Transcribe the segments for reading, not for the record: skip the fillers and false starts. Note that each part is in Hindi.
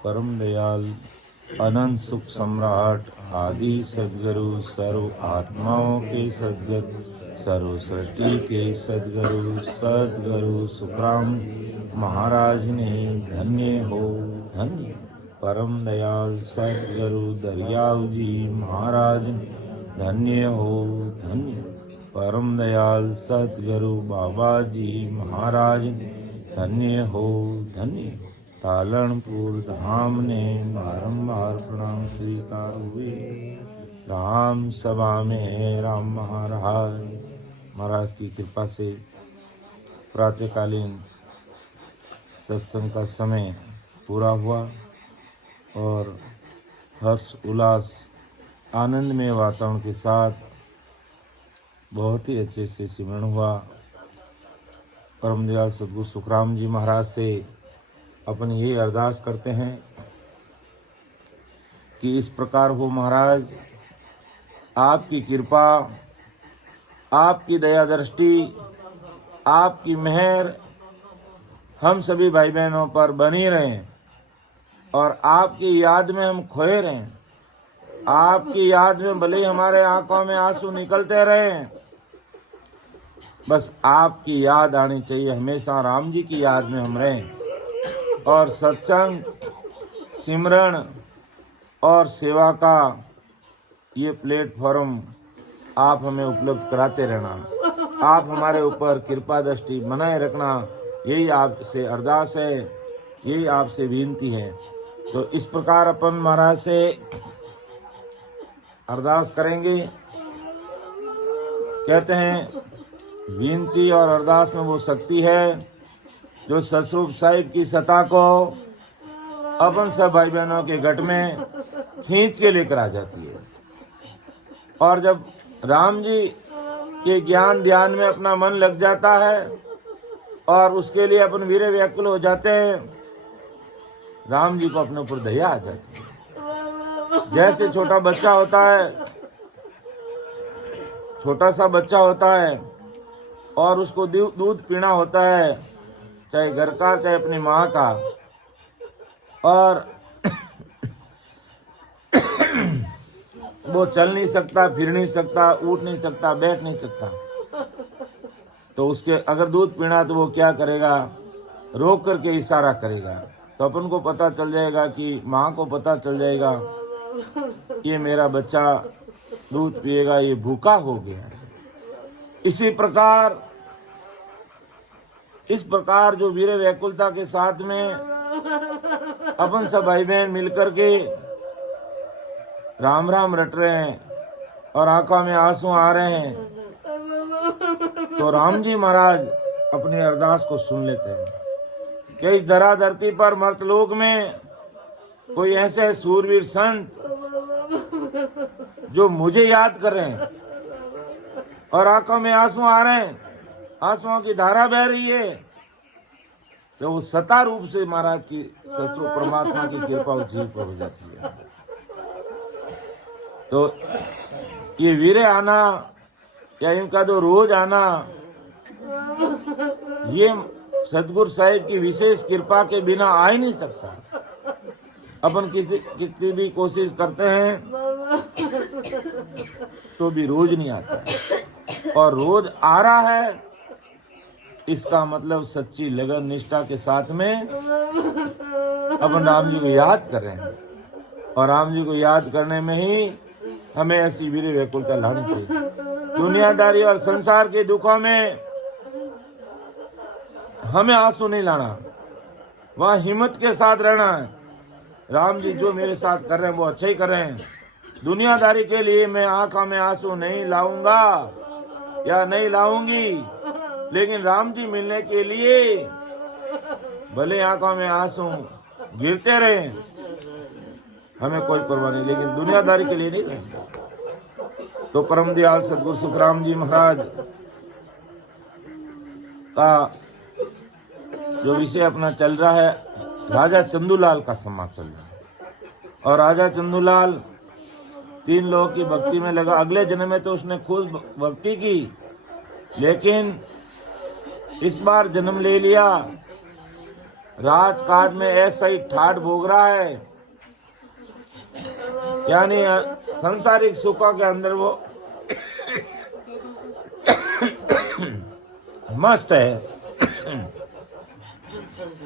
परम दयाल अनंत सुख सम्राट आदि सद्गुरु सर्व आत्माओं के सद्गुरु सर्व सृष्टि के सद्गुरु सद्गुरु सुखराम महाराज ने धन्य हो धन्य। परम दयाल सद्गुरु दरियाव जी महाराज धन्य हो धन्य। परम दयाल सद्गुरु बाबा जी महाराज धन्य हो धन्य। तालनपुर धाम ने बारंबार प्रणाम स्वीकार हुए। राम सभा में राम महाराज की कृपा से प्रातःकालीन सत्संग का समय पूरा हुआ और हर्ष उल्लास आनंदमय वातावरण के साथ बहुत ही अच्छे से सिमरन हुआ। परम दयाल सद्गुरु सुखराम जी महाराज से अपन ये अरदास करते हैं कि इस प्रकार हो महाराज, आपकी कृपा, आपकी दया दृष्टि, आपकी मेहर हम सभी भाई बहनों पर बनी रहें और आपकी याद में हम खोए रहें। आपकी याद में भले हमारे आंखों में आंसू निकलते रहें, बस आपकी याद आनी चाहिए। हमेशा राम जी की याद में हम रहें और सत्संग, सिमरन और सेवा का ये प्लेटफॉर्म आप हमें उपलब्ध कराते रहना। आप हमारे ऊपर कृपा दृष्टि बनाए रखना, यही आपसे अरदास है, यही आपसे विनती है। तो इस प्रकार अपन महाराज से अरदास करेंगे। कहते हैं विनती और अरदास में वो शक्ति है जो सतरूप साहिब की सत्ता को अपन सब भाई बहनों के गट में खींच के लेकर आ जाती है। और जब राम जी के ज्ञान ध्यान में अपना मन लग जाता है और उसके लिए अपन वीर व्याकुल हो जाते हैं, राम जी को अपने ऊपर दया आ जाती है। जैसे छोटा बच्चा होता है, छोटा सा बच्चा होता है और उसको दूध पीना होता है, चाहे घर का चाहे अपनी माँ का, और वो चल नहीं सकता, फिर नहीं सकता, उठ नहीं सकता, बैठ नहीं सकता, तो उसके अगर दूध पीना तो वो क्या करेगा, रोक करके इशारा करेगा। तो अपन को पता चल जाएगा कि माँ को पता चल जाएगा ये मेरा बच्चा दूध पिएगा, ये भूखा हो गया है। इस प्रकार जो वीर व्याकुलता के साथ में अपन सब भाई बहन मिलकर के राम राम रट रहे हैं और आंखों में आंसू आ रहे हैं, तो राम जी महाराज अपनी अरदास को सुन लेते हैं कि इस धरा धरती पर मर्तलोक में कोई ऐसे सूरवीर संत जो मुझे याद कर रहे हैं और आंखों में आंसू आ रहे हैं, आंसुओं की धारा बह रही है, तो वो सता रूप से महाराज की सतरूप परमात्मा की कृपा उस जीव पर हो जाती है। तो ये वीरे आना या इनका तो रोज आना, ये सतगुरु साहिब की विशेष कृपा के बिना आ ही नहीं सकता। अपन कितनी भी कोशिश करते हैं तो भी रोज नहीं आता है, और रोज आ रहा है इसका मतलब सच्ची लगन निष्ठा के साथ में अपन राम जी को याद कर रहे हैं, और राम जी को याद करने में ही हमें ऐसी वीर व्याकुलता लानी चाहिए। दुनियादारी और संसार के दुखों में हमें आंसू नहीं लाना, वहाँ हिम्मत के साथ रहना है। राम जी जो मेरे साथ कर रहे हैं वो अच्छा ही कर रहे हैं। दुनियादारी के लिए मैं आंखों में आंसू नहीं लाऊंगा या नहीं लाऊंगी, लेकिन राम जी मिलने के लिए भले आंखों में आंसू गिरते रहे, हमें कोई परवाह नहीं, लेकिन दुनियादारी के लिए नहीं रहेंगे। तो परम दयाल सद्गुरु सुखराम जी महाराज का जो विषय अपना चल रहा है, राजा चंदूलाल का समाज चल रहा है। और राजा चंदूलाल 3 लोगों की भक्ति में लगा। अगले जन्म में तो उसने खूब भक्ति की, लेकिन इस बार जन्म ले लिया राजकाज में ऐसा ही ठाठ भोग रहा है, यानी संसारिक सुखों के अंदर वो मस्त है,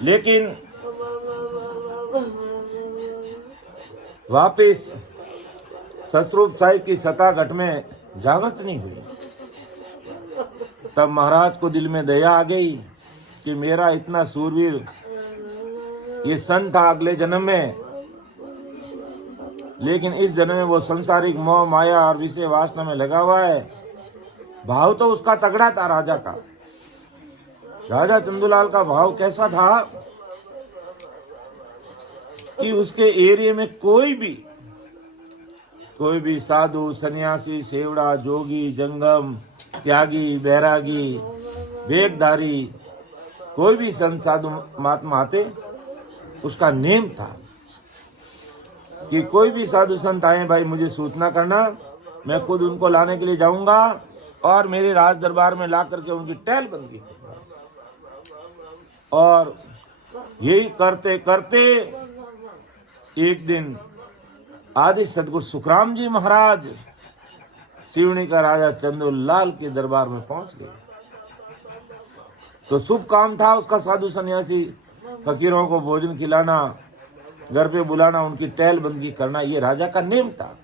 लेकिन वापिस सतरूप साहिब की सता घट में जागृत नहीं हुई। तब महाराज को दिल में दया आ गई कि मेरा इतना सूरवीर ये संत था अगले जन्म में, लेकिन इस जन्म में वो संसारिक मोह माया और विषय वासना में लगा हुआ है। भाव तो उसका तगड़ा था राजा का। राजा चंदूलाल का भाव कैसा था कि उसके एरिया में कोई भी साधु, सन्यासी, सेवड़ा, जोगी, जंगम, त्यागी, बैरागी, वेदधारी, कोई भी संत साधु महात्मा आते, उसका नेम था कि कोई भी साधु संत आए, भाई मुझे सूचना करना, मैं खुद उनको लाने के लिए जाऊंगा और मेरे राज दरबार में ला करके उनकी टहल बंदी करूंगा। और यही करते करते एक दिन आदि सदगुरु सुखराम जी महाराज सिवनी का राजा चंदूलाल के दरबार में पहुंच गए। तो शुभ काम था उसका, साधु सन्यासी फकीरों को भोजन खिलाना, घर पे बुलाना, उनकी टहल बंदी करना, ये राजा का नेम था।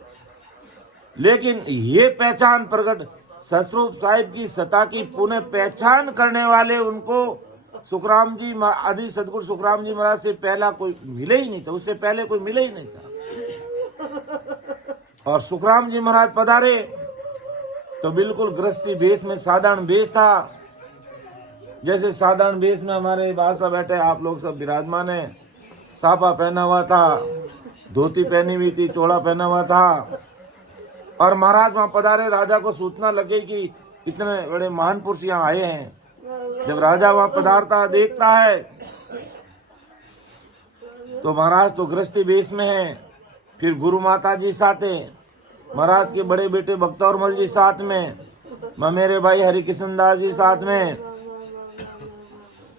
लेकिन ये पहचान प्रकट सतरूप साहिब की सता की पुनः पहचान करने वाले उनको सुखराम जी आदि सदगुरु सुखराम जी महाराज से पहला कोई मिले ही नहीं था, उससे पहले कोई मिले ही नहीं था। और सुखराम जी महाराज पधारे तो बिल्कुल गृहस्थी वेश में, साधारण वेश था। जैसे साधारण वेश में हमारे बादशाह बैठे, आप लोग सब विराजमान है। साफा पहना हुआ था, धोती पहनी हुई थी, चोला पहना हुआ था। और महाराज वहां पधारे, राजा को सूचना लगे कि इतने बड़े महान पुरुष यहाँ आए हैं। जब राजा वहां पधारता देखता है तो महाराज तो गृहस्थी वेश में है, फिर गुरु माता जी साथ है, महाराज के बड़े बेटे भक्तौरमल जी साथ में, मेरे भाई हरिकिशन दास जी साथ में।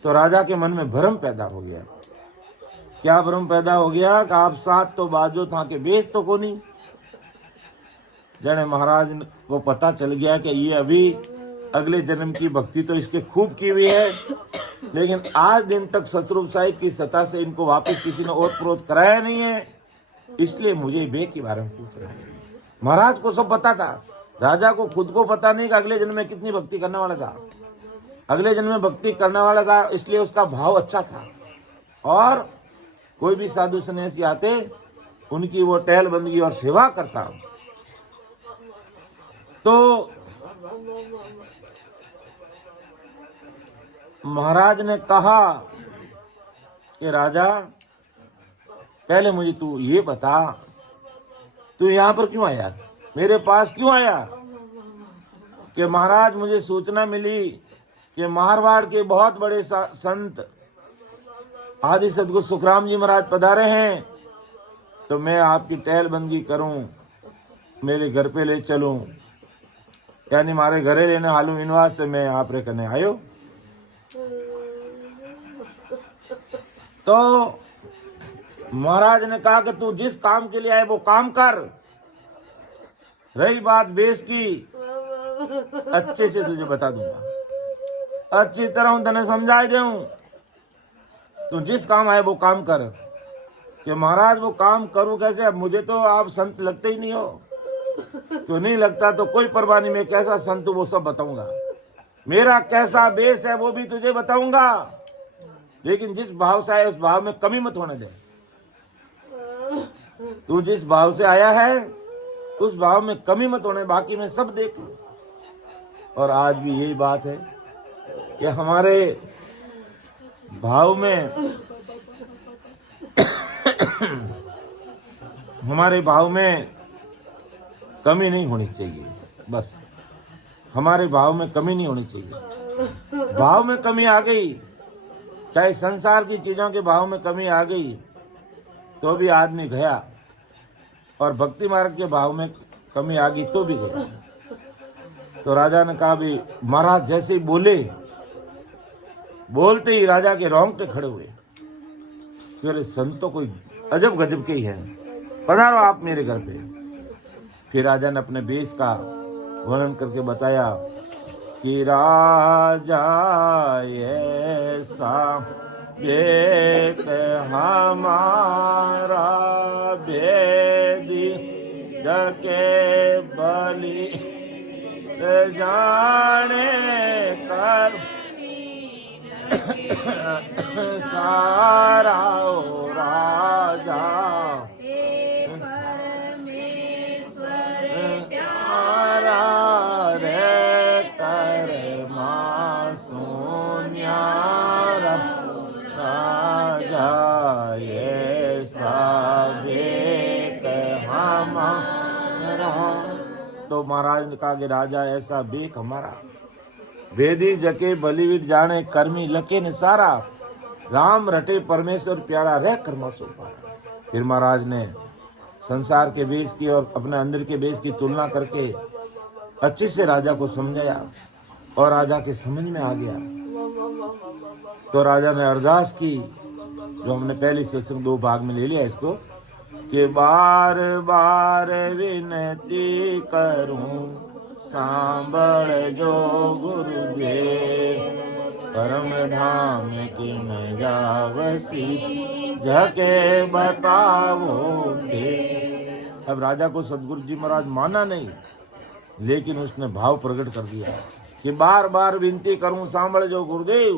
तो राजा के मन में भ्रम पैदा हो गया। क्या भ्रम पैदा हो गया कि आप साथ तो बाजो था के बेच तो को नहीं। जाने महाराज को पता चल गया कि ये अभी अगले जन्म की भक्ति तो इसके खूब की हुई है, लेकिन आज दिन तक सतरूप साहिब की सता से इनको वापस किसी ने ओत प्रोत कराया नहीं है, इसलिए मुझे बे के बारे में पूछ रहे हैं। महाराज को सब पता था, राजा को खुद को पता नहीं कि अगले जन्म में कितनी भक्ति करने वाला था। अगले जन्म में भक्ति करने वाला था, इसलिए उसका भाव अच्छा था। और कोई भी साधु सन्यासी आते, उनकी वो टहल बंदगी और सेवा करता। तो महाराज ने कहा कि राजा, पहले मुझे तू ये बता, तू यहाँ पर क्यों आया, मेरे पास क्यों आया? कि महाराज मुझे सूचना मिली कि मारवाड़ के बहुत बड़े संत आदि सदगुरु सुखराम जी महाराज पधारे हैं, तो मैं आपकी टहल बंदगी करूं, मेरे घर पे ले चलूं, यानी मारे घरे लेने हालू इन वास्ते मैं आप रे कने आयो। तो महाराज ने कहा कि तू जिस काम के लिए आए वो काम कर। रही बात बेस की, अच्छे से तुझे बता दूंगा, अच्छी तरह तने समझा दूं। तू जिस काम आए वो काम कर। कि महाराज वो काम करूं कैसे? अब मुझे तो आप संत लगते ही नहीं हो। क्यों नहीं लगता? तो कोई परवाह नहीं, मैं कैसा संत हूं वो सब बताऊंगा, मेरा कैसा बेस है वो भी तुझे बताऊंगा। लेकिन जिस भाव से आए उस भाव में कमी मत होने दे। तू जिस भाव से आया है उस भाव में कमी मत होने, बाकी मैं सब देख लूं। और आज भी यही बात है कि हमारे भाव में हमारे भाव में कमी नहीं होनी चाहिए। बस हमारे भाव में कमी नहीं होनी चाहिए। भाव में कमी आ गई, चाहे संसार की चीजों के भाव में कमी आ गई तो भी आदमी गया, और भक्ति मार्ग के भाव में कमी आ गई तो भी गया। तो राजा ने कहा भी, महाराज जैसे ही बोले, बोलते ही राजा के रोंगटे खड़े हुए। फिर संत तो कोई अजब गजब के ही है, पधारो आप मेरे घर पे। फिर राजा ने अपने वेश का वर्णन करके बताया कि राजा ऐसा एक हमारा भेदी जके बलि जाने कर सारा ओ राजा प्यारा रे कर मासून्यारा राजा ये साबेक हमारा। तो महाराज ने कहा कि राजा ऐसा बेक हमारा, वेदी जके बलिविद जाने कर्मी लके ने सारा, राम रटे परमेश्वर प्यारा रह कर्मा सो पारा। फिर महाराज ने संसार के वेश की और अपने अंदर के वेश की तुलना करके अच्छे से राजा को समझाया और राजा के समझ में आ गया। तो राजा ने अरदास की, जो हमने पहले सत्संग 2 भाग में ले लिया इसको, कि बार बार विनती करूं सांबड़ जो गुरुदेव, परम धाम की मैं जावसी जके बताओ दे। अब राजा को सदगुरु जी महाराज माना नहीं, लेकिन उसने भाव प्रकट कर दिया कि बार बार विनती करूं सांबड़ जो गुरुदेव,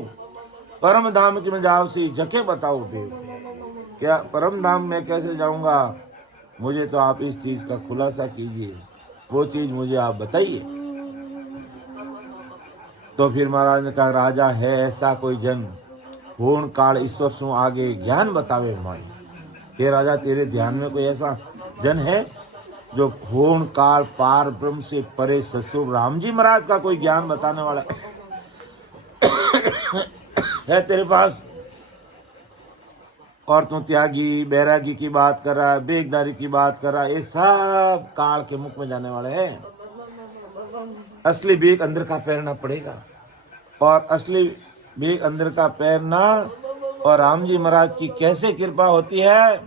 परम धाम की मैं जावसी जके बताओ देव। क्या परम धाम में कैसे जाऊंगा, मुझे तो आप इस चीज का खुलासा कीजिए, वो चीज मुझे आप बताइए। तो फिर महाराज ने कहा राजा है ऐसा कोई जन, पूर्ण काल ईश्वर सु आगे ज्ञान बतावे माई। हे राजा तेरे ध्यान में कोई ऐसा जन है जो पूर्ण काल पार ब्रह्म से परे ससुर राम जी महाराज का कोई ज्ञान बताने वाला है तेरे पास? और तू त्यागी बैरागी की बात कर रहा है, बेगदारी की बात कर रहा है, ये सब काल के मुख में जाने वाले हैं। असली बेग अंदर का पैरना पड़ेगा, और असली बेग अंदर का पैरना, और राम जी महाराज की कैसे कृपा होती है।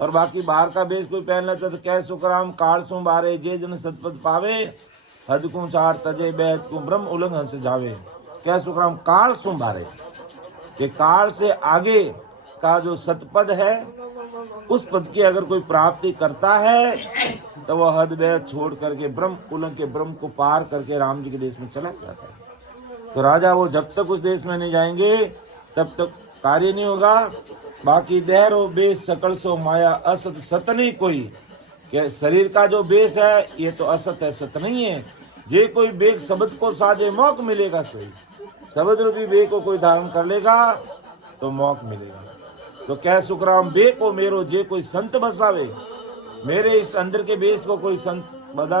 और बाकी बाहर का बेस कोई पहन लेता तो कै सुखराम काल सु बारे, जे जन सतपथ पावे, हद को चार तजे बैत को ब्रह्म उलंघ हंस जावे। कै सुखराम काल सु बारे, कि काल से आगे का जो सतपद है, उस पद की अगर कोई प्राप्ति करता है तो वह हद बैत छोड़ करके ब्रह्म उलंघ के ब्रह्म को पार करके राम जी के देश में चला जाता है। तो राजा वो जब तक उस देश में नहीं जाएंगे तब तक कार्य नहीं होगा। बाकी देह रो बेस सकल सो माया, असत सत नहीं कोई। कि शरीर का जो बेस है ये तो असत है, सत नहीं है। जे कोई बेग शब्द को साजे मौक मिलेगा, सोई शब्द रूपी बेग को कोई धारण कर लेगा तो मौक मिलेगा। तो कह सुखराम बे को मेरो, जे कोई संत बसावे, मेरे इस अंदर के बेस को कोई संत बदा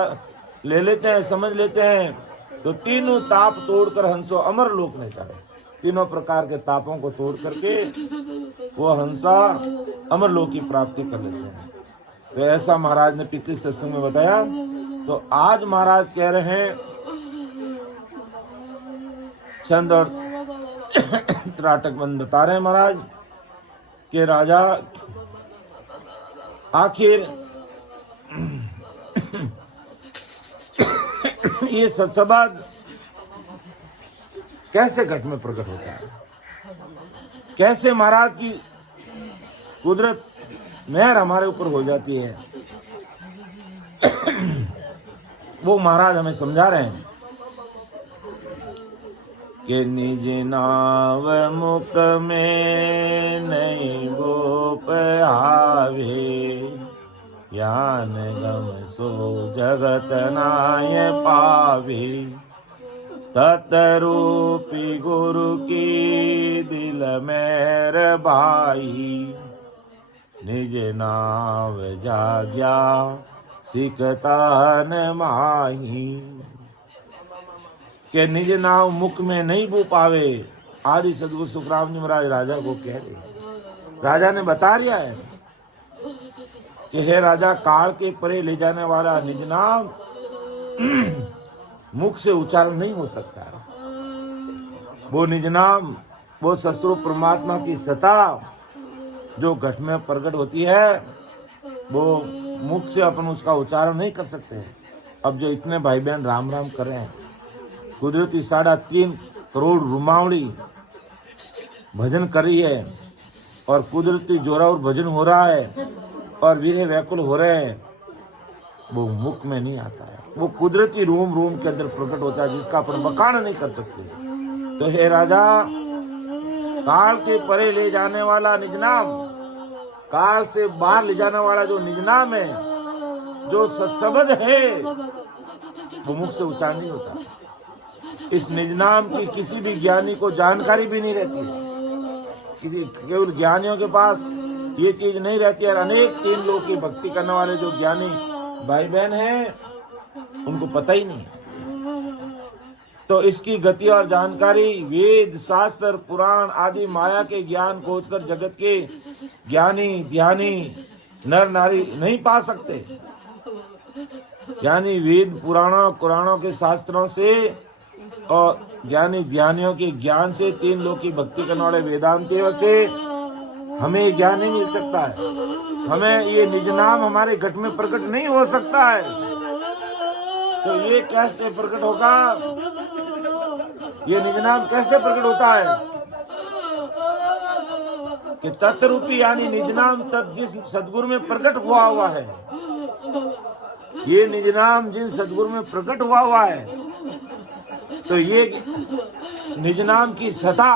ले लेते हैं, समझ लेते हैं, तो तीनों ताप तोड़कर हंसो अमर लोक नहीं करे। तीनों प्रकार के तापों को तोड़ करके वो हंसा अमर लोक की प्राप्ति कर लेते हैं। तो ऐसा महाराज ने पिछले सत्संग में बताया। तो आज महाराज कह रहे हैं छंद और त्राटक बंद बता रहे हैं महाराज कि राजा आखिर ये सत्संग कैसे घट में प्रकट होता है, कैसे महाराज की कुदरत मेहर हमारे ऊपर हो जाती है, वो महाराज हमें समझा रहे हैं कि निज नाव मुख में नहीं गोप आवे, ज्ञान गम सो जगत नाय पावे। तत्रूपी गुरु की दिल मेर भाई, निज नाव जाग्या सिकतान माही। के निज नाव मुख में नहीं बू पावे, आदि सदगुरु सुखराम जी महाराज राजा को कह रहे। राजा ने बता दिया है कि हे राजा, काल के परे ले जाने वाला निज नाम मुख से उच्चारण नहीं हो सकता। वो निज नाम, वो ससुर परमात्मा की सता, जो घट में प्रकट होती है वो मुख से अपन उसका उच्चारण नहीं कर सकते। अब जो इतने भाई बहन राम राम कर रहे हैं, कुदरती 3.5 करोड़ रुमावड़ी भजन कर रही है और कुदरती जोरावर भजन हो रहा है और वीर व्याकुल हो रहे हैं, वो मुख में नहीं आता है, वो कुदरती रूम रूम के अंदर प्रकट होता है जिसका अपन बखान नहीं कर सकते। तो हे राजा, काल के परे ले जाने वाला निज नाम, काल से बाहर ले जाने वाला जो निज नाम है, जो सत्शब्द है, वो मुख से उच्चारण नहीं होता। इस निज नाम की किसी भी ज्ञानी को जानकारी भी नहीं रहती है, किसी केवल ज्ञानियों के पास ये चीज नहीं रहती है। अनेक 3 लोग की भक्ति करने वाले जो ज्ञानी भाई बहन हैं उनको पता ही नहीं। तो इसकी गति और जानकारी वेद शास्त्र पुराण आदि माया के ज्ञान खोजकर जगत के ज्ञानी ध्यानी नर नारी नहीं पा सकते। यानी वेद पुराणों कुरानों के शास्त्रों से और ज्ञानी ध्यानियों के ज्ञान से 3 लोग की भक्ति करने वाले वेदांतियों से हमें ज्ञान नहीं मिल सकता है। हमें ये निज नाम हमारे घट में प्रकट नहीं हो सकता है। तो ये कैसे प्रकट होगा? ये निज नाम कैसे प्रकट होता है कि तत्रूपी यानी निज नाम तत् जिस सदगुरु में प्रकट हुआ है, ये निज नाम जिन सदगुरु में प्रकट हुआ है, तो ये निज नाम की सता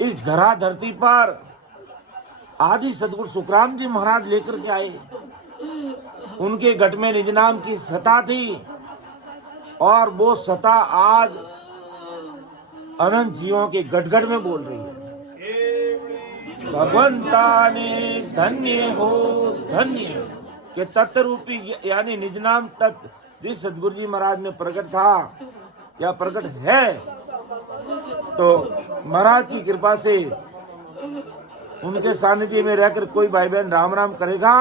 इस धरा धरती पर आदि सदगुरु सुखराम जी महाराज लेकर के आए। उनके घट में निज नाम की सता थी और वो सता आज अनंत जीवों के घट घट में बोल रही है। भगवंता ने धन्य हो धन्य के तत्रूपी यानी निज नाम तत्व जिस सदगुरु जी महाराज में प्रकट था या प्रकट है, तो महाराज की कृपा से उनके सानिध्य में रहकर कोई भाई बहन राम राम करेगा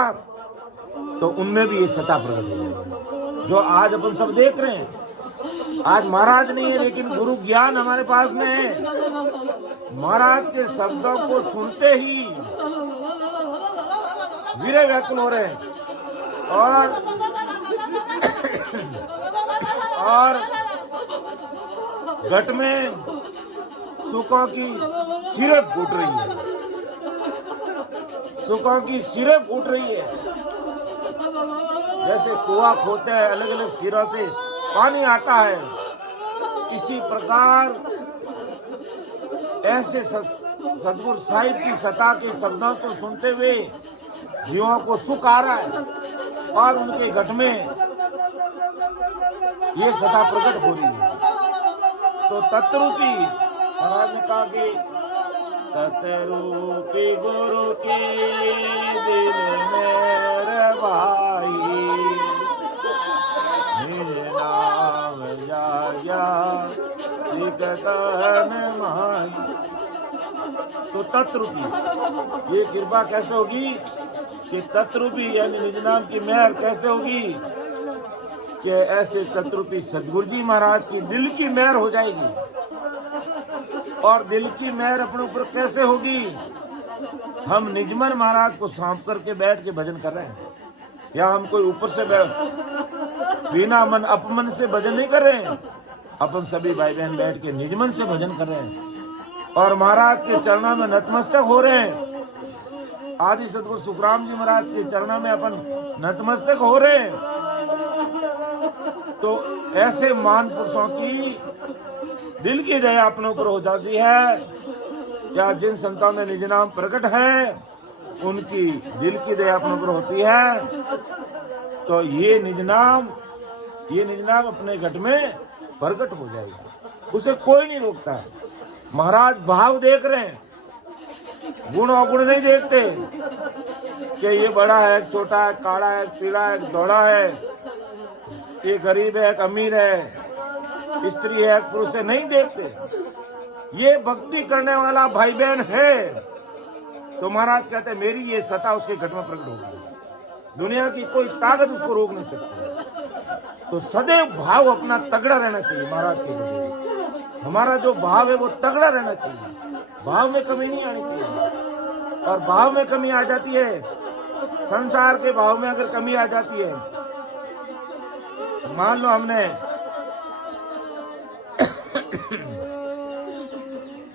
तो उनमें भी ये सता प्रकट होगी जो आज अपन सब देख रहे हैं। आज महाराज नहीं है लेकिन गुरु ज्ञान हमारे पास में है। महाराज के शब्दों को सुनते ही वीर व्याकुल हो रहे हैं और घट में सुखों की सिरें फूट रही है, सुखों की सिरें फूट रही है। जैसे कुआं खोदते हैं अलग अलग सिरों से पानी आता है, इसी प्रकार ऐसे सदगुरु साहिब की सता के शब्दों को सुनते हुए जीवों को सुख आ रहा है और उनके घट में ये सता प्रकट हो रही है। तो तत्रूपी महाराज ने कहा कि तत्रूपी गुरु के दिल में भाई निज नाम जाया सिकतन माई। तो तत्रूपी ये कृपा कैसे होगी कि तत्रूपी यानी निज नाम की मेहर कैसे होगी कि ऐसे तत्रूपी सदगुरु जी महाराज की दिल की मेहर हो जाएगी। और दिल की मेहर अपने ऊपर कैसे होगी? हम निजमन महाराज को सौंप करके बैठ के भजन कर रहे हैं या हम कोई ऊपर से बिना मन अपमन से भजन नहीं कर रहे हैं। अपन सभी भाई बहन बैठ के निजमन से भजन कर रहे हैं और महाराज के चरणों में नतमस्तक हो रहे हैं। आदि सदगुरु सुखराम जी महाराज के चरणों में अपन नतमस्तक हो रहे हैं। तो ऐसे महान पुरुषों की दिल की दया अपने ऊपर हो जाती है। या जिन संतों में निज नाम प्रकट है उनकी दिल की दया अपने ऊपर होती है। तो ये निज नाम अपने घट में प्रकट हो जाएगा, उसे कोई नहीं रोकता है। महाराज भाव देख रहे हैं, गुण अवगुण नहीं देखते कि ये बड़ा है छोटा है काला है पीला है दौड़ा है, ये गरीब है अमीर है, स्त्री है पुरुष है, नहीं देखते। ये भक्ति करने वाला भाई बहन है तो महाराज कहते हैं मेरी ये सता उसके घट में प्रकट होगी, दुनिया की कोई ताकत उसको रोक नहीं सकती। तो सदैव भाव अपना तगड़ा रहना चाहिए। महाराज के हमारा जो भाव है वो तगड़ा रहना चाहिए, भाव में कमी नहीं आनी चाहिए। और भाव में कमी आ जाती है, संसार के भाव में अगर कमी आ जाती है, मान लो हमने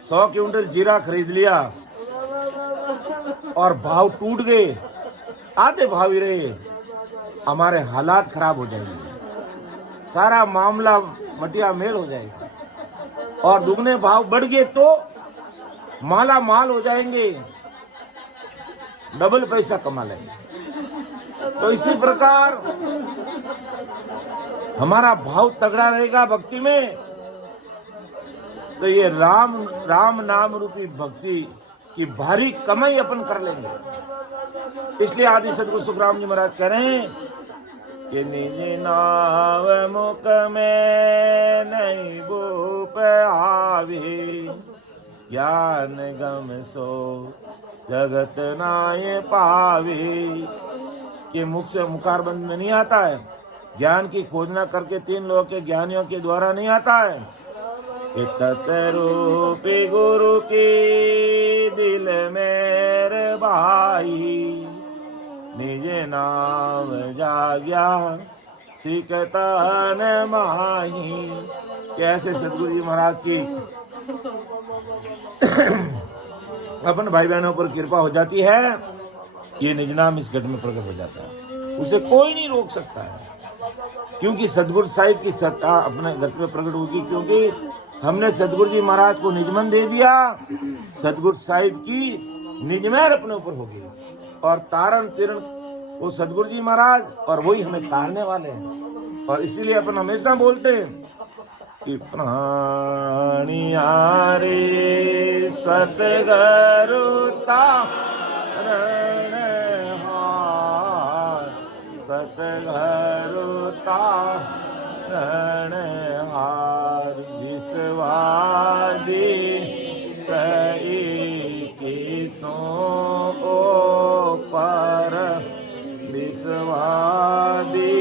100 क्विंटल जीरा खरीद लिया और भाव टूट गए, आधे भाव ही रहे, हमारे हालात खराब हो जाएंगे, सारा मामला मटिया मेल हो जाएगा। और दुगने भाव बढ़ गए तो माला माल हो जाएंगे, डबल पैसा कमा लेंगे। तो इसी प्रकार हमारा भाव तगड़ा रहेगा भक्ति में, तो ये राम नाम रूपी भक्ति की भारी कमाई अपन कर लेंगे। इसलिए आदि सदगुरु सुखराम जी महाराज कह रहे हैं कि निज नाव मुख में नहीं भूप आवे, ज्ञान गम सो जगत नाय पावे। कि मुख से मुखार बंद में नहीं आता है, ज्ञान की खोजना करके 3 लोगों के ज्ञानियों के द्वारा नहीं आता है। तत्रूपी गुरु की दिल मेरे भाई, निज नाम जाग्या सिकतन माही। कैसे सदगुरु जी महाराज की अपन भाई बहनों पर कृपा हो जाती है, ये निज नाम इस घट में प्रकट हो जाता है, उसे कोई नहीं रोक सकता है। क्योंकि सदगुरु साहिब की सत्ता अपने घट में प्रकट होगी, क्योंकि हमने सदगुरु जी महाराज को निजमन दे दिया, सदगुरु साहिब की निजमेर अपने ऊपर होगी और तारण तिरण वो सदगुरु जी महाराज, और वही हमें तारने वाले हैं। और इसीलिए अपन हमेशा बोलते हैं कि प्राणिया रे सतगुरु तारण हार, सतगुरु तारण हार। विश्वादी सई की सो पर, विश्वादी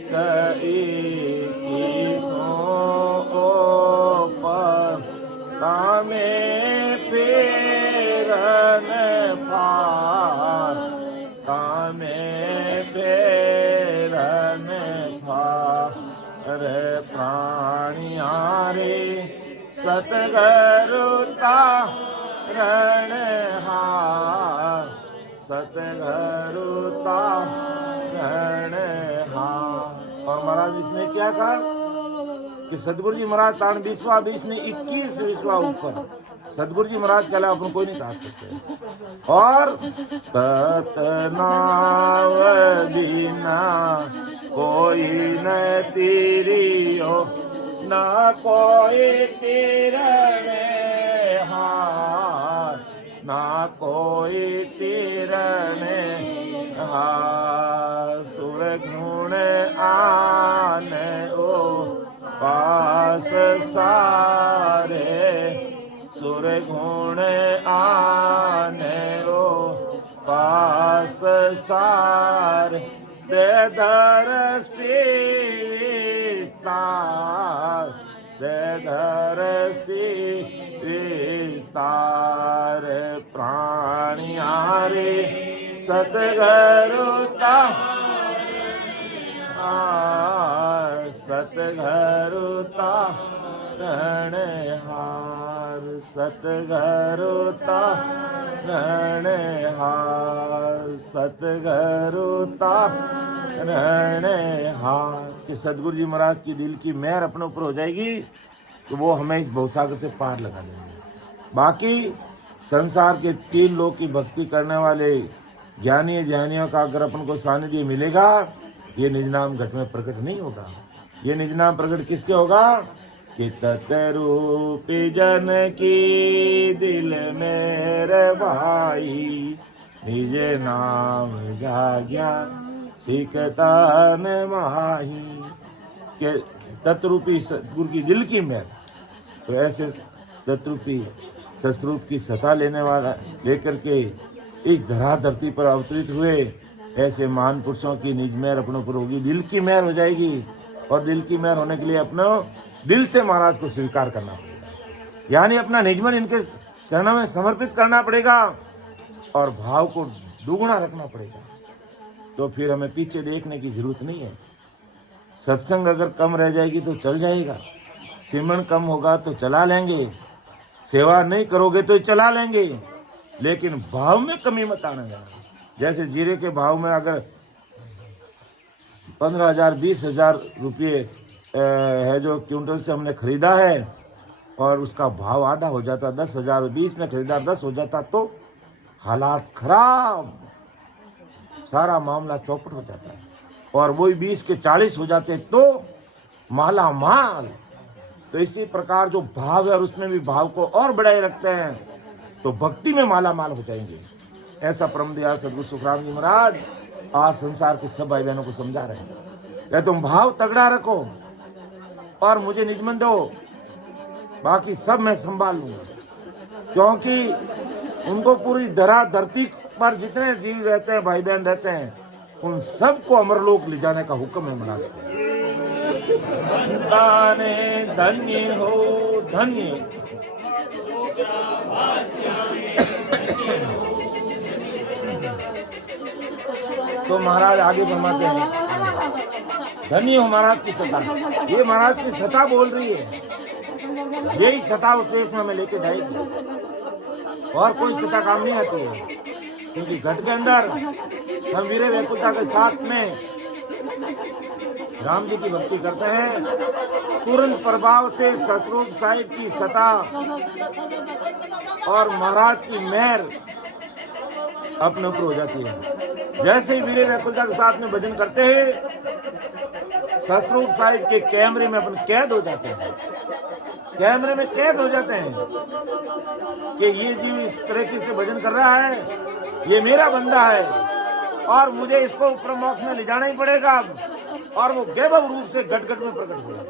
सई की सो पर, तामे पेरन पार, तामे पेरन पार। प्राणिया रे सतगुरु तारण हार, सतगुरु तारण हार। और महाराज इसमें क्या कहा कि सदगुरु जी महाराज तारण 20 में 21 विश्वा ऊपर, सदगुरु जी महाराज के अलावा अपन कोई नहीं तार सकते। और ततनाव दीना कोई न तीरियो, ना कोई तीरण हार, ना कोई तीरण हार। सुर गुण आन ओ पास सारे, सुर गुण आन ओ पास सारे। दर से विस्तार, दर से विस्तार। प्राणिया रे सतगुरु तारण, सतगुरु तारण हार, सतगुरु तारण हार, सतगुरु तारण हार। कि सदगुरु जी महाराज की दिल की मेहर अपने ऊपर हो जाएगी तो वो हमें इस भवसागर से पार लगा देंगे। बाकी संसार के 3 लोग की भक्ति करने वाले ज्ञानियों का अगर अपन को सानिध्य मिलेगा, ये निज नाम घट में प्रकट नहीं होगा। ये निज नाम प्रकट किसके होगा कि तत्रूपी जन की दिल मेरे भाई, निज नाम जाग्या सिकतन माही। के तत्रूपी सतगुरु की दिल की मेहर, तो ऐसे तत्रूपी सतरूप की सता लेने वाला लेकर के इस धरती पर अवतरित हुए ऐसे महान पुरुषों की निज मेहर अपनों पर होगी, दिल की मेहर हो जाएगी। और दिल की मेहर होने के लिए अपने दिल से महाराज को स्वीकार करना पड़ेगा, यानी अपना निजमन इनके चरणों में समर्पित करना पड़ेगा। और भाव को दुगुना रखना पड़ेगा। तो फिर हमें पीछे देखने की जरूरत नहीं है। सत्संग अगर कम रह जाएगी तो चल जाएगा, सिमरन कम होगा तो चला लेंगे, सेवा नहीं करोगे तो चला लेंगे, लेकिन भाव में कमी मत आने देना। जैसे जीरे के भाव में अगर 15,000 20,000 रुपये है जो क्विंटल से हमने खरीदा है और उसका भाव आधा हो जाता, 10,000 20 में खरीदा 10 हो जाता, तो हालात खराब, सारा मामला चौपट हो जाता है। और वही 20 के 40 हो जाते तो माला माल। तो इसी प्रकार जो भाव है और उसमें भी भाव को और बढ़ाए रखते हैं तो भक्ति में माला माल हो जाएंगे। ऐसा परम दयाल सदगुरु सुखराम जी महाराज आज संसार के सब भाई बहनों को समझा रहे हैं कि तुम भाव तगड़ा रखो और मुझे निजमन दो, बाकी सब मैं संभाल लूंगा। क्योंकि उनको पूरी धरा धरती पर जितने जीव रहते हैं, भाई बहन रहते हैं, उन सबको अमरलोक ले जाने का हुक्म है महाराज। धन्य हो धन्य। तो महाराज आगे फरमाते हैं, धन्य हो महाराज की सत्ता। ये महाराज की सत्ता बोल रही है, यही सत्ता उस देश में हमें लेके जाएगी और कोई सत्ता काम नहीं आती है। क्योंकि घट के अंदर हम वीर वैकुंठा के साथ में राम जी की भक्ति करते हैं, तुरंत प्रभाव से सतरूप साहिब की सत्ता और महाराज की मेहर अपने ऊपर हो जाती है। जैसे ही वीर वैकुंठा के साथ में भजन करते हैं, सतरूप साहिब के कैमरे में अपन कैद हो जाते हैं, कैमरे में कैद हो जाते हैं कि ये जीव इस तरीके से भजन कर रहा है, ये मेरा बंदा है और मुझे इसको ऊपर मोक्ष में ले जाना ही पड़ेगा। और वो वैभव रूप से घट घट में प्रकट हो रहे हैं,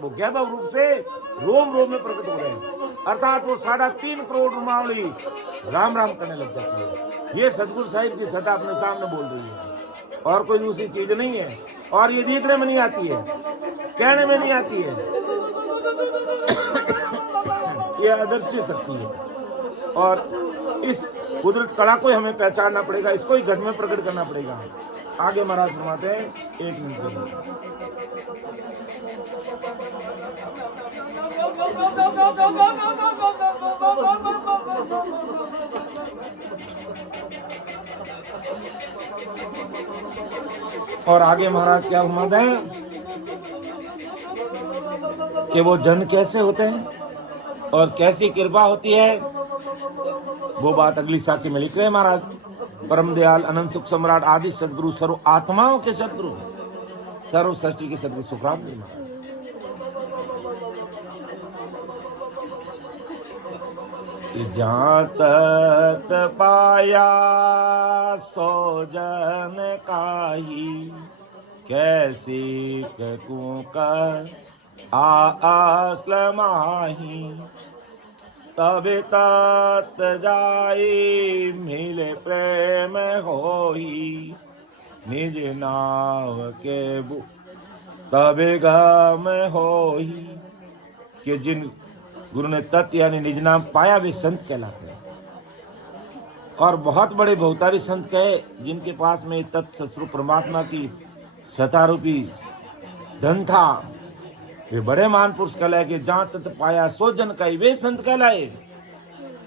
वो वैभव रूप से रोम रोम में प्रकट हो रहे हैं। अर्थात वो 3.5 करोड़ रुमावली राम राम करने लग जाती है। ये सतगुरु साहिब की सत्ता अपने सामने बोल रही है और कोई दूसरी चीज नहीं है। और ये देखने में नहीं आती है, कहने में नहीं आती है, ये अदृश्य शक्ति है। और इस कुदरत कला को हमें पहचानना पड़ेगा, इसको ही घट में प्रकट करना पड़ेगा। आगे महाराज फरमाते हैं, 1 मिनट के लिए। और आगे महाराज क्या फरमाते हैं कि वो जन कैसे होते हैं और कैसी कृपा होती है, वो बात अगली साखी में लिख रहे हैं महाराज। परम दयाल अनंत सुख सम्राट आदि सदगुरु सर्व आत्माओं के सदगुरु सर्व सृष्टि के सदगुरु सुखराम जी महाराज। जहाँ तत पाया सो जन काही, कैसी कुकर आसल माही, तब तत् जाई मिले प्रेम होई, निज नाव के तब गम होई। कि जिन गुरु ने तत्व यानी निज नाम पाया वे संत कहलाते हैं। और बहुत बड़े बहुतारी संत कहे जिनके पास में तत्व सतरूप परमात्मा की सत्ता रूपी धन था, वे बड़े महान पुरुष कहलाए। कि जहाँ तत्व पाया सो जन का वे संत कहलाए।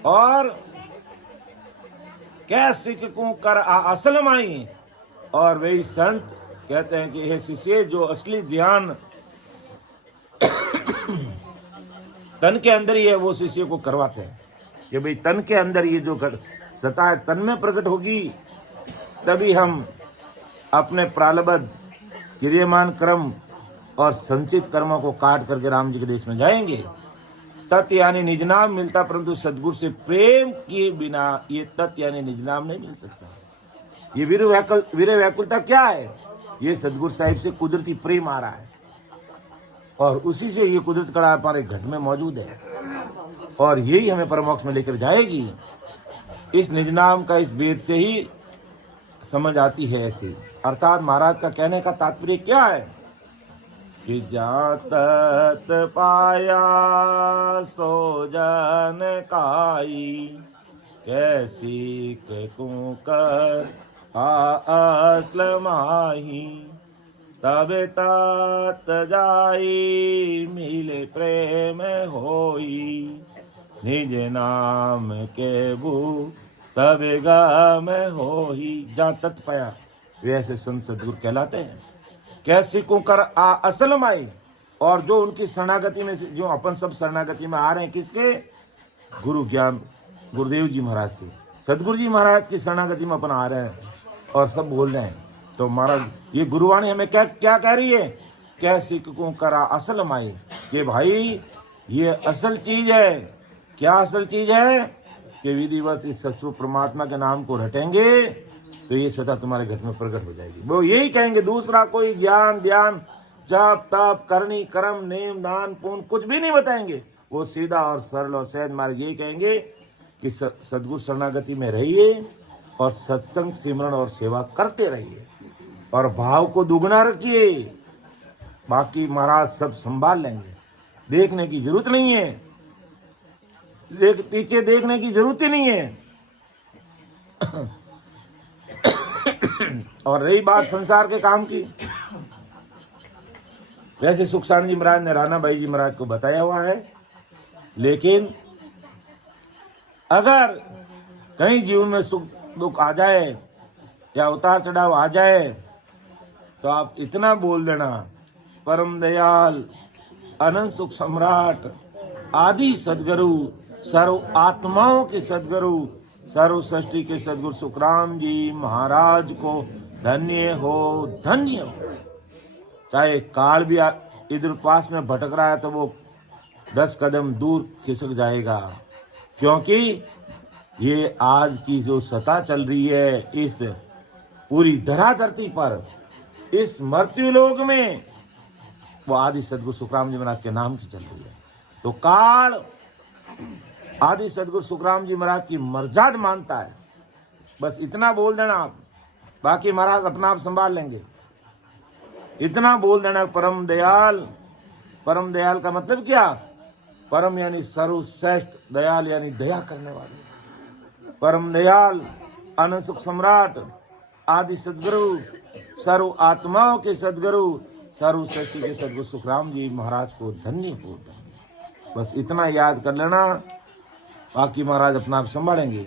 और कैसे को कर असल माई, और वे संत कहते हैं कि हे शिष्य, जो असली ध्यान तन के अंदर ही है वो शिष्य को करवाते हैं। कि भाई तन के अंदर ये जो सत्ता है तन में प्रकट होगी, तभी हम अपने प्रारब्ध क्रियमान कर्म और संचित कर्मों को काट करके राम जी के देश में जाएंगे। तत् यानी निज नाम मिलता, परंतु सदगुरु से प्रेम किए बिना ये तत् यानी निज नाम नहीं मिल सकता। ये वीर व्याकुलता क्या है? ये सदगुरु साहिब से कुदरती प्रेम आ रहा है और उसी से ये कुदरत कला हमारे घट में मौजूद है और यही हमें परमोक्ष में लेकर जाएगी। इस निज नाम का इस वेद से ही समझ आती है ऐसे। अर्थात महाराज का कहने का तात्पर्य क्या है कि जात पाया सो जन काई, कैसी कुकर असल माही, तबे तात जाई मिले प्रेम होई, निज नाम के बू तबे गम होई। जहाँ तत् पाया वे ऐसे संत सदगुरु कहलाते हैं। कैसी कुकर असल माई, और जो उनकी शरणागति में, जो अपन सब शरणागति में आ रहे हैं, किसके? गुरु ज्ञान गुरुदेव जी महाराज के, सदगुरु जी महाराज की शरणागति में अपन आ रहे हैं और सब बोल रहे हैं। तो महाराज ये गुरुवाणी हमें क्या क्या कह रही है? कैसी कुकर असल माई, कि भाई ये असल चीज है। क्या असल चीज है? कि विधिवत इस सत्स्वरूप परमात्मा के नाम को रटेंगे तो ये सदा तुम्हारे घर में प्रकट हो जाएगी। वो यही कहेंगे, दूसरा कोई ज्ञान ध्यान जप तप करनी कर्म नेम दान पुण्य कुछ भी नहीं बताएंगे। वो सीधा और सरल और सहज मार्ग यही कहेंगे कि सद्गुरु शरणागति में रहिए और सत्संग सिमरण और सेवा करते रहिए और भाव को दुगना रखिए। बाकी महाराज सब संभाल लेंगे, देखने की जरूरत नहीं है, पीछे देखने की जरूरत ही नहीं है। और रही बात संसार के काम की, वैसे सुखसाण जी महाराज ने राणा भाई जी महाराज को बताया हुआ है, लेकिन अगर कहीं जीवन में सुख दुख आ जाए या उतार चढ़ाव आ जाए तो आप इतना बोल देना, परम दयाल अनंत सुख सम्राट आदि सदगुरु सर्व आत्माओं के सदगुरु सर्व सृष्टि के सदगुरु सुखराम जी महाराज को धन्य हो, धन्य हो। चाहे काल भी इधर पास में भटक रहा है तो वो 10 कदम दूर खिसक जाएगा, क्योंकि ये आज की जो सत्ता चल रही है इस पूरी धरा धरती पर, इस मृत्यु लोक में, वो आदि सदगुरु सुखराम जी महाराज के नाम की चल रही है। तो काल आदि सदगुरु सुखराम जी महाराज की मर्यादा मानता है। बस इतना बोल देना आप, बाकी महाराज अपना आप संभाल लेंगे। इतना बोल देना, परम दयाल। परम दयाल का मतलब क्या? परम यानी सर्वश्रेष्ठ, दयाल यानी दया करने वाले। परम दयाल अनंत सुख सम्राट आदि सदगुरु सर्व आत्माओं के सदगुरु सर्व सृष्टि के सदगुरु सुखराम जी महाराज को धन्य हो। बस इतना याद कर लेना, बाकी महाराज अपना आप संभालेंगे।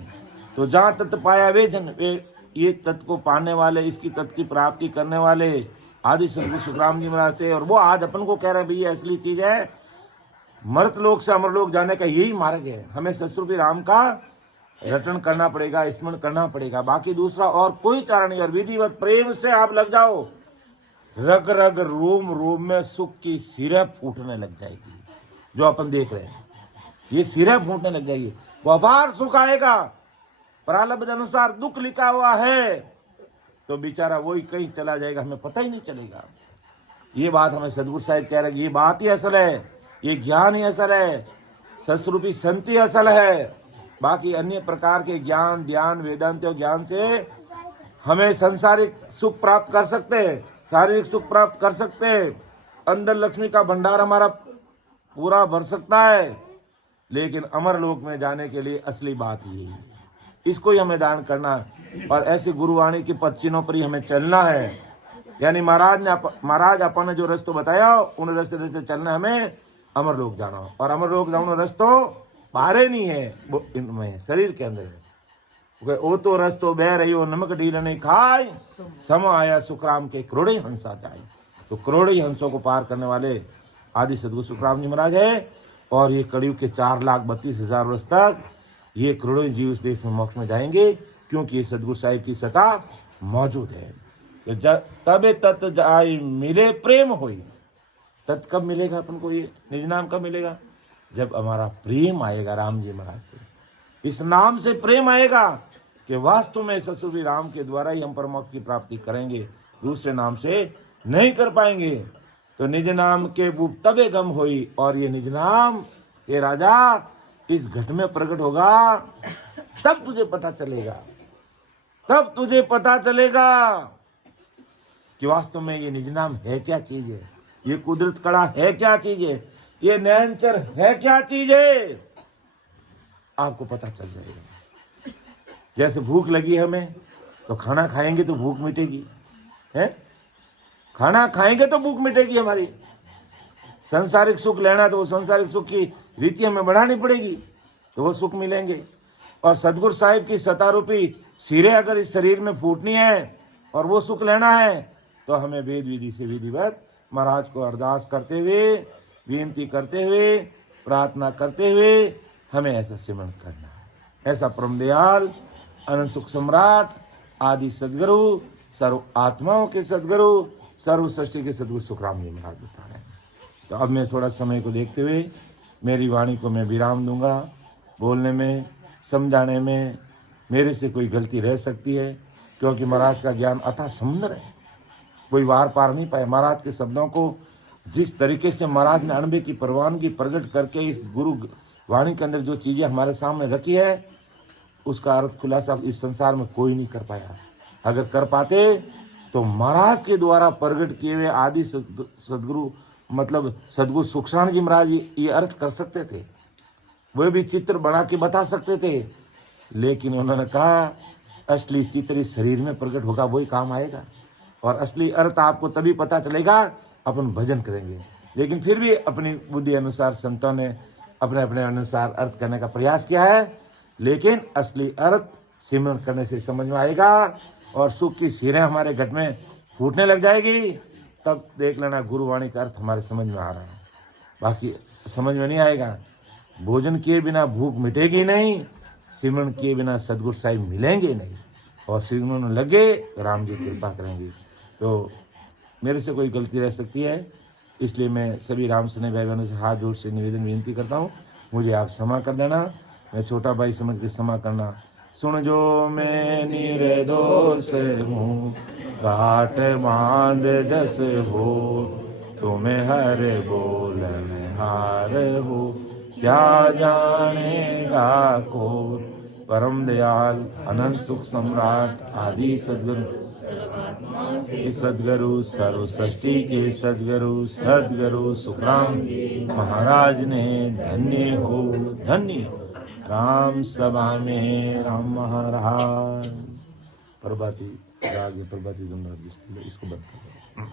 तो जहाँ तत्व पाया वे जन, वे ये तत्व को पाने वाले, इसकी तत्व की प्राप्ति करने वाले आदि सदगुरु सुखराम जी महाराज थे। और वो आज अपन को कह रहे हैं भैया असली चीज है, मर्त लोक से अमर लोक जाने का यही मार्ग है। हमें सतस्वरूपी राम का रटन करना पड़ेगा, स्मरण करना पड़ेगा, बाकी दूसरा और कोई कारण नहीं। और विधिवत प्रेम से आप लग जाओ, रग रग रोम रोम में सुख की सिरप फूटने लग जाएगी। जो अपन देख रहे हैं ये सिरप फूटने लग जाएगी, वो अपार सुख आएगा। प्रारब्ध अनुसार दुख लिखा हुआ है तो बेचारा वही कहीं चला जाएगा, हमें पता ही नहीं चलेगा। ये बात हमें सदगुरु साहिब कह रहे हैं, ये बात ही असल है, ये ज्ञान ही असल है, सतस्वरूपी संत ही असल है। बाकी अन्य प्रकार के ज्ञान ध्यान वेदांत ज्ञान से हमें सांसारिक सुख प्राप्त कर सकते हैं, शारीरिक सुख प्राप्त कर सकते हैं, अंदर लक्ष्मी का भंडार हमारा पूरा भर सकता है, लेकिन अमर लोक में जाने के लिए असली बात यही है, इसको ही हमें दान करना। और ऐसे गुरुवाणी की पद-चिन्हों पर ही हमें चलना है। यानी महाराज अपन ने जो रास्ता बताया उन रास्ते चलना, हमें अमर लोक जाना। और अमर लोक जाना रास्ता बाहर नहीं है, वो इनमें शरीर के अंदर है। वो तो रस्तो बह रही हो नमक ढील नहीं खाए, सम आया सुखराम के करोड़े हंसा जाए। तो करोड़े हंसों को पार करने वाले आदि सदगुरु सुखराम जी महाराज है। और ये कलयुग के 4,32,000 वर्ष तक ये करोड़ों जीव इस देश में मोक्ष में जाएंगे, क्योंकि ये सदगुरु साहिब की सत्ता मौजूद है। तो तबे तत् जाय मिले प्रेम होई। तत् कब मिलेगा अपन को? ये निज नाम कब मिलेगा? जब हमारा प्रेम आएगा राम जी महाराज से, इस नाम से प्रेम आएगा कि वास्तव में सतस्वरूपी राम के द्वारा ही हम परमोक्ष की प्राप्ति करेंगे, दूसरे नाम से नहीं कर पाएंगे। तो निज नाम के बूप तबे गम होई। और ये निज नाम ये राजा इस घट में प्रकट होगा, तब तुझे पता चलेगा, तब तुझे पता चलेगा कि वास्तव में ये निज नाम है क्या चीज है, ये कुदरत कड़ा है क्या चीज है, ये नयनचर है क्या चीज है, आपको पता चल जाएगा। जैसे भूख लगी हमें तो खाना खाएंगे तो भूख मिटेगी, है? खाना खाएंगे तो भूख मिटेगी हमारी। संसारिक सुख लेना तो वो संसारिक सुख की रीति हमें बढ़ानी पड़ेगी तो वो सुख मिलेंगे। और सदगुरु साहिब की सतारूपी सिरे अगर इस शरीर में फूटनी है और वो सुख लेना है तो हमें वेद विधि से विधिवत महाराज को अरदास करते हुए, विनती करते हुए, प्रार्थना करते हुए हमें ऐसा सिमरण करना है। ऐसा परम दयाल अनंत सुख सम्राट आदि सदगुरु, सर्व आत्माओं के सदगुरु, सर्व सृष्टि के सदगुरु सुखराम जी महाराज बता रहे हैं। तो अब मैं थोड़ा समय को देखते हुए मेरी वाणी को मैं विराम दूंगा। बोलने में, समझाने में मेरे से कोई गलती रह सकती है, क्योंकि महाराज का ज्ञान अथाह समुद्र है, कोई वार पार नहीं पाए। महाराज के शब्दों को जिस तरीके से महाराज ने अणबे की परवानगी प्रकट करके इस गुरु वाणी के अंदर जो चीज़ें हमारे सामने रखी है, उसका अर्थ खुलासा इस संसार में कोई नहीं कर पाया। अगर कर पाते तो महाराज के द्वारा प्रकट किए हुए आदि सदगुरु मतलब सदगुरु सुखसाण जी महाराज ये अर्थ कर सकते थे, वो भी चित्र बना के बता सकते थे। लेकिन उन्होंने कहा असली चित्र इस शरीर में प्रकट होगा, वही काम आएगा, और असली अर्थ आपको तभी पता चलेगा अपन भजन करेंगे। लेकिन फिर भी अपनी बुद्धि अनुसार संतों ने अपने अपने अनुसार अर्थ करने का प्रयास किया है, लेकिन असली अर्थ सिमरण करने से समझ में आएगा और सुख की सिरें हमारे घट में फूटने लग जाएगी। तब देख लेना गुरुवाणी का अर्थ हमारे समझ में आ रहा है, बाकी समझ में नहीं आएगा। भोजन किए बिना भूख मिटेगी नहीं, सिमरण किए बिना सदगुरु साहिब मिलेंगे नहीं, और सिमरण लगे राम जी कृपा करेंगे। तो मेरे से कोई गलती रह सकती है, इसलिए मैं सभी राम स्नेही भाई बहनों से हाथ जोड़ से निवेदन विनती करता हूँ, मुझे आप क्षमा कर देना। मैं छोटा भाई समझ के क्षमा करना। सुन जो मैं निर्दोष हूँ, घाट बांध जस हो, तुम्हें हर बोलन हार हो, क्या जानेगा को। परम दयाल अनंत सुख सम्राट आदि सदगुरु सदगुरु सर्व सृष्टि के सदगुरु सदगुरु सुखराम महाराज ने धन्य हो, धन्य हो। राम सभा में राम महाराज। प्रभाती राग प्रभाती इसको बंद कर दो।